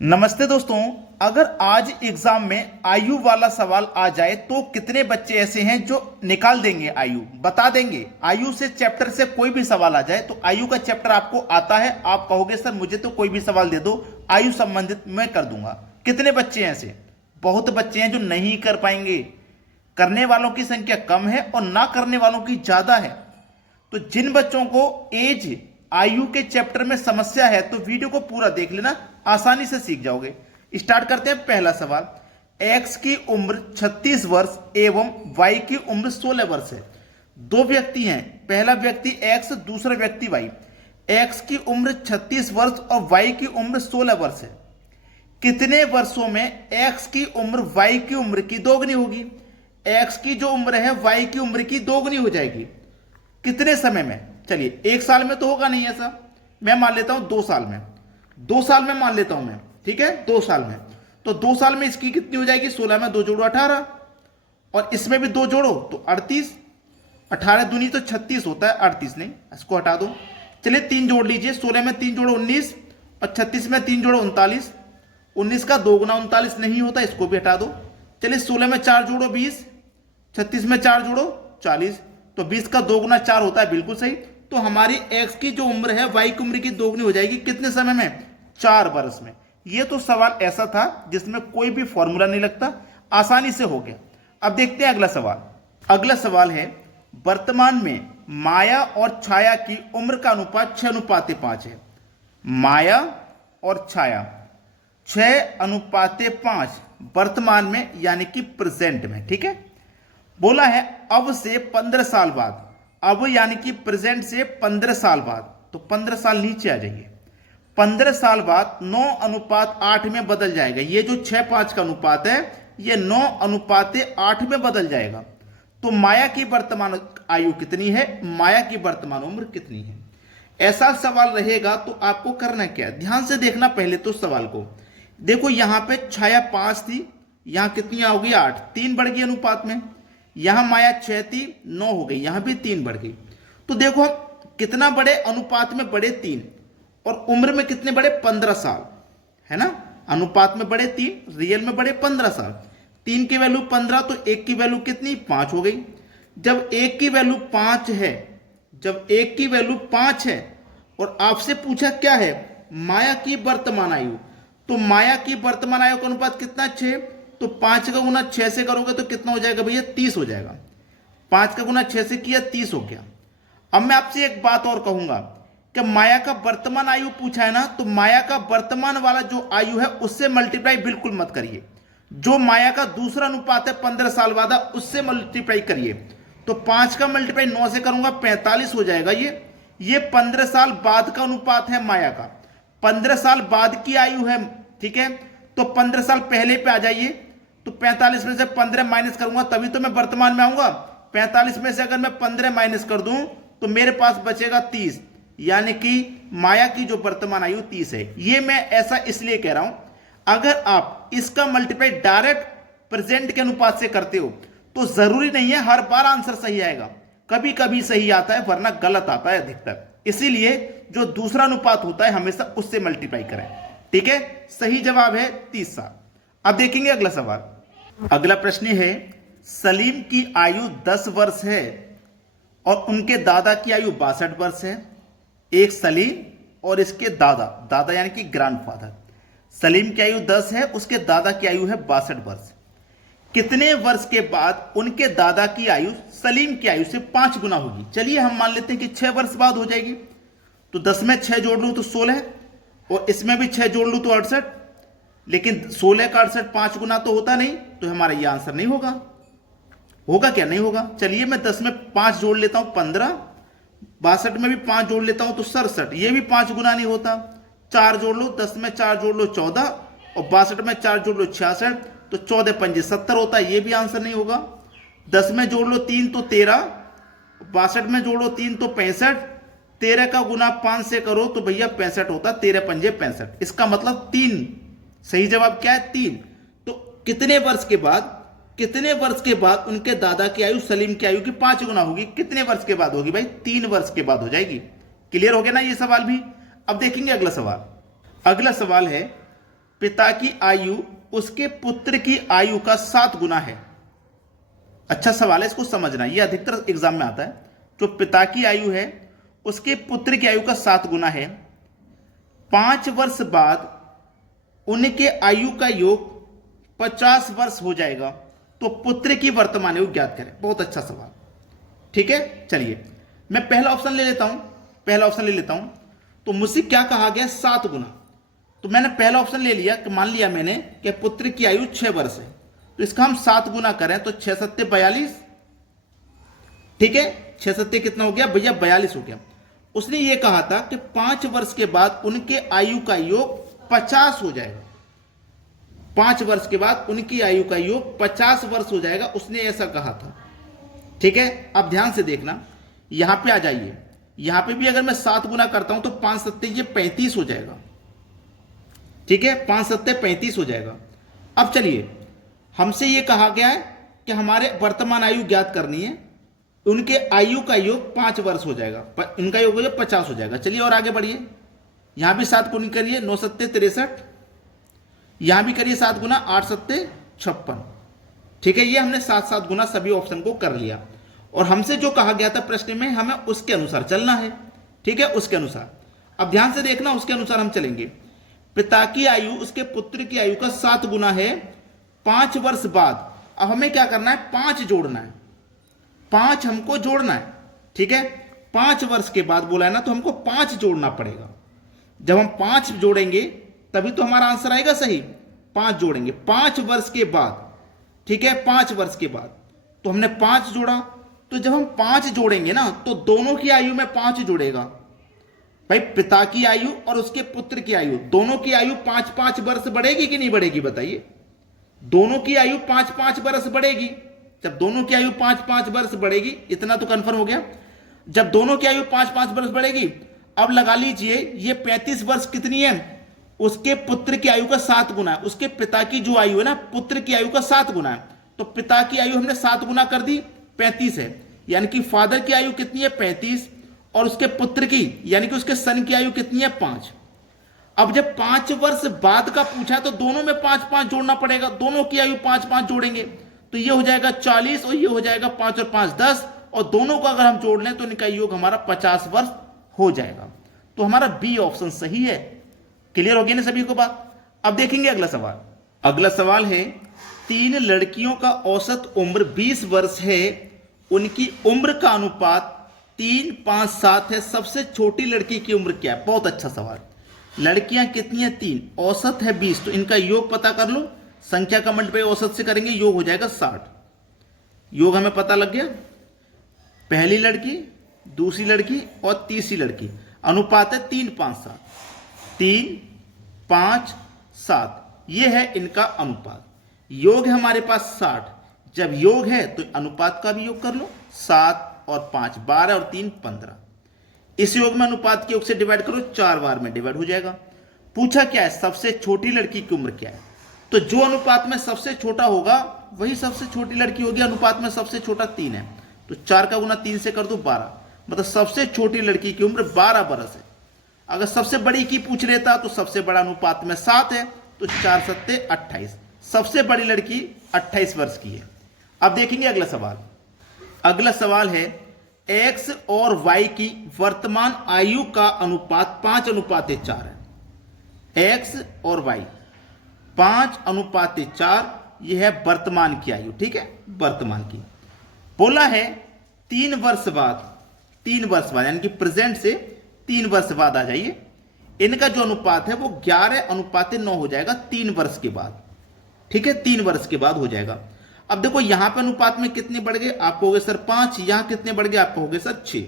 नमस्ते दोस्तों। अगर आज एग्जाम में आयु वाला सवाल आ जाए तो कितने बच्चे ऐसे हैं जो निकाल देंगे, आयु बता देंगे। आयु से चैप्टर से कोई भी सवाल आ जाए तो आयु का चैप्टर आपको आता है, आप कहोगे सर मुझे तो कोई भी सवाल दे दो आयु संबंधित मैं कर दूंगा। कितने बच्चे हैं ऐसे? बहुत बच्चे हैं जो नहीं कर पाएंगे। करने वालों की संख्या कम है और ना करने वालों की ज्यादा है। तो जिन बच्चों को एज आयु के चैप्टर में समस्या है तो वीडियो को पूरा देख लेना, आसानी से सीख जाओगे। स्टार्ट करते हैं। पहला सवाल, x की उम्र 36 वर्ष एवं y की उम्र 16 वर्ष है। दो व्यक्ति हैं, पहला व्यक्ति x, दूसरा व्यक्ति y। x की उम्र 36 वर्ष और y की उम्र 16 वर्ष है। कितने वर्षों में x की उम्र y की उम्र की दोगुनी होगी? x की जो उम्र है y की उम्र की दोगुनी हो जाएगी। कितने समय में? चलिए, एक साल में तो होगा नहीं ऐसा, मैं मान लेता हूं 2 साल में। 2 साल में मान लेता हूं मैं, ठीक है, 2 साल में। तो 2 साल में इसकी कितनी हो जाएगी? 16 में 2 जोड़ो 18, और इसमें भी 2 जोड़ो तो 38। 18 दूनी तो 36 होता है, 38 नहीं, इसको हटा दो। चलिए 3 जोड़ लीजिए, 16 में 3 जोड़ो 19 और 36 में 3 जोड़ो 39। 19 का 2 गुना 39 नहीं होता, इसको भी हटा दो। चलिए 16 में 4 जोड़ो 20, 36 में 4 जोड़ो 40, तो 20 का 2 गुना 4 होता है, बिल्कुल सही। तो हमारी x की जो उम्र है y की उम्र की दोगुनी हो जाएगी। कितने समय में? 4 वर्ष में। यह तो सवाल ऐसा था जिसमें कोई भी फॉर्मूला नहीं लगता, आसानी से हो गया। अब देखते हैं अगला सवाल। अगला सवाल है, वर्तमान में माया और छाया की उम्र का अनुपात 6:5 है। माया और छाया 6:5 वर्तमान में, यानी कि प्रेजेंट में, ठीक है। बोला है अब से 15 साल बाद, अब यानी कि प्रेजेंट से 15 साल बाद, तो 15 साल नीचे आ जाइए। 15 साल बाद 9:8 में बदल जाएगा। ये जो 6:5 का अनुपात है ये 9:8 में बदल जाएगा। तो माया की वर्तमान आयु कितनी है? माया की वर्तमान उम्र कितनी है? ऐसा सवाल रहेगा तो आपको करना क्या है, ध्यान से देखना पहले तो सवाल को। देखो यहां पे छाया 5 थी, यहां कितनी आ गई? 8, 3 बढ़ गई अनुपात में। यहां माया 6 थी, 9 हो गई, यहां भी 3 बढ़ गई। तो देखो हम कितना बड़े अनुपात में बढ़े? 3। और उम्र में कितने बढ़े? 15 साल, है ना। अनुपात में बढ़े 3, रियल में बढ़े 15 साल। 3 की वैल्यू 15, तो 1 की वैल्यू कितनी? 5 हो गई। जब 1 की वैल्यू 5 है, जब 1 की वैल्यू 5 है और आपसे पूछा क्या है? माया की वर्तमान आयु। तो माया की वर्तमान आयु का अनुपात कितना? 6। तो 5 का गुना 6 से करोगे तो कितना हो जाएगा भैया? 30 हो जाएगा। 5 का गुना 6 से किया, 30 हो गया। अब मैं आपसे एक बात और कहूंगा कि माया का वर्तमान आयु पूछा है ना, तो माया का वर्तमान वाला जो आयु है उससे मल्टीप्लाई बिल्कुल मत करिए। जो माया का दूसरा अनुपात है 15 साल बाद, उससे मल्टीप्लाई करिए। तो 5 का मल्टीप्लाई 9 से करूंगा, 45 हो जाएगा। ये 15 साल बाद का अनुपात है माया का, 15 साल बाद की आयु है, ठीक है। तो 15 साल पहले पे आ जाइए, तो 45 में से 15 माइनस करूंगा तभी तो मैं वर्तमान में आऊंगा। 45 में से अगर मैं 15 माइनस कर दूं तो मेरे पास बचेगा 30, यानी कि माया की जो वर्तमान आयु 30 है। ये मैं ऐसा इसलिए कह रहा हूं, अगर आप इसका मल्टीप्लाई डायरेक्ट प्रेजेंट के अनुपात से करते हो तो जरूरी नहीं है हर बार आंसर सही आएगा, कभी कभी सही आता है वरना गलत आता है अधिकतर। इसीलिए जो दूसरा अनुपात होता है हमेशा उससे मल्टीप्लाई करें, ठीक है। सही जवाब है 30 साल। अब देखेंगे अगला सवाल। अगला प्रश्न है, सलीम की आयु 10 वर्ष है और उनके दादा की आयु 62 वर्ष है। एक सलीम और इसके दादा, दादा यानी कि ग्रैंडफादर। सलीम की आयु 10 है, उसके दादा की आयु है 62 वर्ष। कितने वर्ष के बाद उनके दादा की आयु सलीम की आयु से 5 गुना होगी? चलिए हम मान लेते हैं कि 6 वर्ष बाद हो जाएगी। तो 10 में 6 जोड़ लूं तो 16, और इसमें भी 6 जोड़ लूं तो 68। लेकिन 16 का 68 5 गुना तो होता नहीं, तो हमारा ये आंसर नहीं होगा। होगा क्या? नहीं होगा। चलिए मैं 10 में 5 जोड़ लेता हूं 15, 62 में भी 5 जोड़ लेता हूं तो 67, ये भी 5 गुना नहीं होता। 4 जोड़ लो, 10 में 4 जोड़ लो 14, और 62 में 4 जोड़ लो 66, तो 14 पंजे 70 होता है, ये भी आंसर नहीं होगा। 10 में जोड़ लो 3 तो 13, 62 में जोड़ो 3 तो 65, 13 का गुना 5 से करो तो भैया 65 होता, 13 पंजे 65। इसका मतलब 3। सही जवाब क्या है? 3। तो कितने वर्ष के बाद, कितने वर्ष के बाद उनके दादा की आयु सलीम की आयु की 5 गुना होगी? कितने वर्ष के बाद होगी भाई? 3 वर्ष के बाद हो जाएगी। क्लियर हो गया ना ये सवाल भी। अब देखेंगे अगला सवाल। अगला सवाल है, पिता की आयु उसके पुत्र की आयु का 7 गुना है। अच्छा सवाल है, इसको समझना, यह अधिकतर एग्जाम में आता है। जो पिता की आयु है उसके पुत्र की आयु का 7 गुना है। 5 वर्ष बाद उनके आयु का योग 50 वर्ष हो जाएगा, तो पुत्र की वर्तमान आयु ज्ञात करें। बहुत अच्छा सवाल, ठीक है। चलिए मैं पहला ऑप्शन ले लेता हूं। तो मुझसे क्या कहा गया, 7 गुना। तो मैंने पहला ऑप्शन ले लिया कि मान लिया मैंने कि पुत्र की आयु 6 वर्ष है, तो इसका हम 7 गुना करें तो 6 सत्ते 42, ठीक है। 6 सत्ते कितना हो गया भैया, 42 हो गया। उसने ये कहा था कि 5 वर्ष के बाद उनके आयु का योग 50 हो जाएगा। 5 वर्ष के बाद उनकी आयु का योग 50 वर्ष हो जाएगा, उसने ऐसा कहा था, ठीक है। अब ध्यान से देखना, यहां पे आ जाइए, यहां पे भी अगर मैं 7 गुना करता हूं तो 5 सत्ते ये 35 हो जाएगा, ठीक है। 5 सत्ते 35 हो जाएगा। अब चलिए, हमसे ये कहा गया है कि हमारे वर्तमान आयु ज्ञात करनी है, उनके आयु का योग 5 वर्ष हो जाएगा, इनका योग हो जाएगा 50 हो जाएगा। चलिए और आगे बढ़िए, यहां भी 7 गुना करिए, 9 सत्ते 63, यहां भी करिए 7 गुना, 8 सत्ते 56, ठीक है। ये हमने 7 गुना सभी ऑप्शन को कर लिया, और हमसे जो कहा गया था प्रश्न में, हमें उसके अनुसार चलना है, ठीक है, उसके अनुसार। अब ध्यान से देखना, उसके अनुसार हम चलेंगे। पिता की आयु उसके पुत्र की आयु का 7 गुना है 5 वर्ष बाद। अब हमें क्या करना है, 5 जोड़ना है, 5 हमको जोड़ना है, ठीक है। 5 वर्ष के बाद बोला है ना, तो हमको 5 जोड़ना पड़ेगा। जब हम 5 जोड़ेंगे तभी तो हमारा आंसर आएगा सही। 5 जोड़ेंगे 5 वर्ष के बाद, ठीक है, 5 वर्ष के बाद। तो हमने 5 जोड़ा, तो जब हम 5 जोड़ेंगे ना, तो दोनों की आयु में 5 जुड़ेगा। भाई पिता की आयु और उसके पुत्र की आयु, दोनों की आयु 5-5 वर्ष बढ़ेगी कि नहीं बढ़ेगी, बताइए। दोनों की आयु 5-5 वर्ष बढ़ेगी। जब दोनों की आयु 5-5 वर्ष बढ़ेगी, इतना तो कंफर्म हो गया। जब दोनों की आयु 5-5 वर्ष बढ़ेगी, अब लगा लीजिए ये 35 वर्ष कितनी है, उसके पुत्र की आयु का 7 गुना है। उसके पिता की जो आयु है ना, पुत्र की आयु का 7 गुना है। तो पिता की आयु हमने 7 गुना कर दी, 35 है। यानी कि फादर की आयु कितनी है, 35, और उसके पुत्र की यानी कि उसके सन की आयु कितनी है, 5। अब जब 5 वर्ष बाद का पूछा तो दोनों में 5-5 जोड़ना पड़ेगा, दोनों की आयु 5-5 जोड़ेंगे, तो ये हो जाएगा 40 और ये हो जाएगा 5 और 5 10, और दोनों को अगर हम जोड़ लें तो इनका योग हमारा 50 वर्ष हो जाएगा। तो हमारा बी ऑप्शन सही है। क्लियर हो गया ना सभी को बात। अब देखेंगे अगला सवाल। अगला सवाल है, 3 लड़कियों का औसत उम्र 20 वर्ष है, उनकी उम्र का अनुपात 3, 5, 7 है, सबसे छोटी लड़की की उम्र क्या है। बहुत अच्छा सवाल। लड़कियां कितनी है, 3, औसत है 20, तो इनका योग पता कर लो। संख्या का मल्टीप्लाई औसत से करेंगे, योग हो जाएगा 60। योग हमें पता लग गया, पहली लड़की, दूसरी लड़की और तीसरी लड़की, अनुपात है 3, 5, 7। 3, 5, 7, ये है इनका अनुपात। योग है हमारे पास 60। जब योग है तो अनुपात का भी योग कर लो, 7 और 5 12 और 3 15। इस योग में अनुपात के योग से डिवाइड करो, 4 बार में डिवाइड हो जाएगा। पूछा क्या है, सबसे छोटी लड़की की उम्र क्या है। तो जो अनुपात में सबसे छोटा होगा वही सबसे छोटी लड़की होगी। अनुपात में सबसे छोटा 3 है, तो 4 का गुना 3 से कर दो 12, मतलब सबसे छोटी लड़की की उम्र 12 बरस है। अगर सबसे बड़ी की पूछ लेता तो सबसे बड़ा अनुपात में 7 है, तो 4 सत्ते 28, सबसे बड़ी लड़की 28 वर्ष की है। अब देखेंगे अगला सवाल। अगला सवाल है, x और y की वर्तमान आयु का अनुपात 5:4 है। x और y 5:4, यह है वर्तमान की आयु, ठीक है, वर्तमान की। बोला है 3 वर्ष बाद यानी कि प्रेजेंट से 3 वर्ष बाद आ जाइए, इनका जो अनुपात है वो 11:9 हो जाएगा 3 वर्ष के बाद, ठीक है, 3 वर्ष के बाद हो जाएगा। अब देखो यहां पे अनुपात में कितने बढ़ गए, आप कहोगे सर 5, यहां कितने बढ़ गए, आप कहोगे सर 6।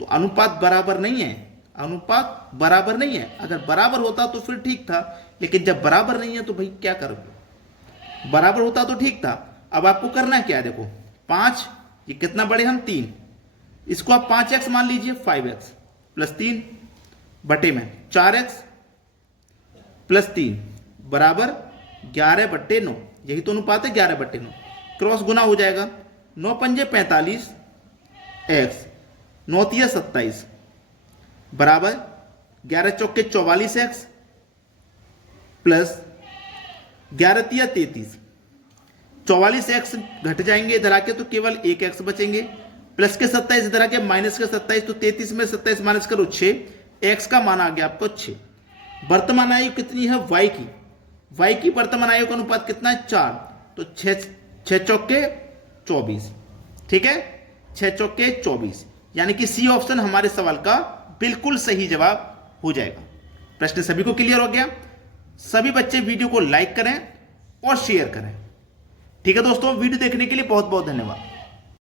तो अनुपात बराबर नहीं है, अनुपात बराबर नहीं है। अगर बराबर होता तो फिर ठीक था, लेकिन जब बराबर नहीं है तो भाई क्या करोगे, बराबर होता तो ठीक था। अब आपको करना क्या है, देखो 5, ये कितना बढ़े हम 3, इसको आप 5x मान लीजिए, 5x प्लस 3 बटे में 4x प्लस 3 बराबर 11/9, यही तो अनुपात है 11/9। क्रॉस गुना हो जाएगा, 9 पंजे 45 x, 9 तिया 27 बराबर 11 चौके 44x प्लस 11 तिया 33, 44x घट जाएंगे इधर आके तो केवल 1x बचेंगे, प्लस के 27 इधर आके माइनस के 27, तो 33 में 27 माइनस करो 6, x का मान आ गया आपको 6। वर्तमान आयु कितनी है y की वर्तमान आयु का अनुपात कितना है 4, तो 6 चौके 24, ठीक है, 6 चौके 24, यानी कि सी ऑप्शन हमारे सवाल का बिल्कुल सही जवाब हो जाएगा। प्रश्न सभी को क्लियर हो गया? सभी बच्चे वीडियो को लाइक करें और शेयर करें। ठीक है दोस्तों, वीडियो देखने के लिए बहुत बहुत धन्यवाद।